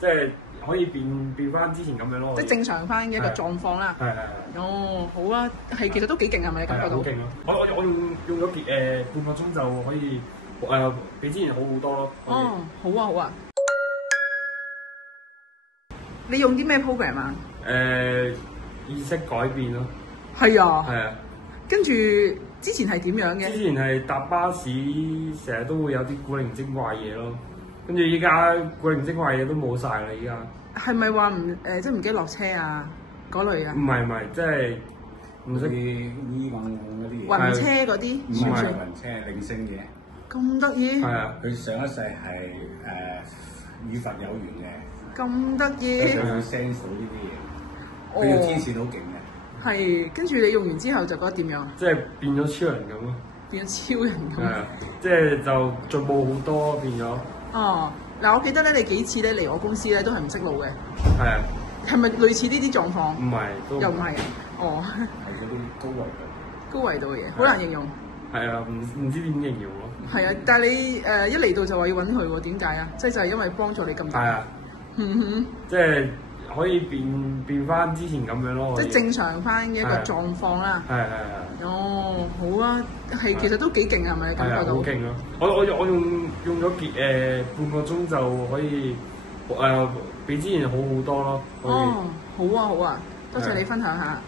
即係可以變翻之前咁樣咯。即係正常翻嘅一個狀況啦。係。哦，好啊，係其實都幾勁係咪？你感覺到？好勁咯！我用咗半個鐘就可以比之前好好多咯。哦，好啊好啊。你用啲咩 program 啊？意識改變咯。係啊。係啊。跟住之前係點樣嘅？之前係搭巴士，成日都會有啲古靈精怪嘢咯。跟住依家古靈精怪嘢都冇晒啦，依家。係咪話即係唔記得落車啊嗰類啊？唔係，即係唔識運嗰啲嘢。暈車嗰啲？唔係暈車，靈性嘢。咁得意？係啊。佢上一世係與佛有緣嘅。咁得意？佢要 sense 到呢啲嘢。佢要天線好勁嘅。係，跟住你用完之後就覺得點樣？即係變咗超人咁咯。變咗超人咁。係啊，即係就進步好多變咗。哦，嗱，我記得咧，你幾次咧嚟我公司咧都係唔識路嘅。係啊。係咪類似呢啲狀況？唔係，又唔係啊？哦。係嗰啲高維度嘅嘢，好難形容。係啊，唔知點形容咯。係啊，但係你一嚟到就話要揾佢喎，點解啊？即係就係因為幫助你咁大。係啊。即係可以變翻之前咁樣咯。即係正常翻嘅一個狀況啦。係。哦，好啊，係其實都幾勁係咪？感覺到。好勁咯！我用咗半個鐘就可以比之前好好多咯。哦，好啊好啊，多謝你分享下。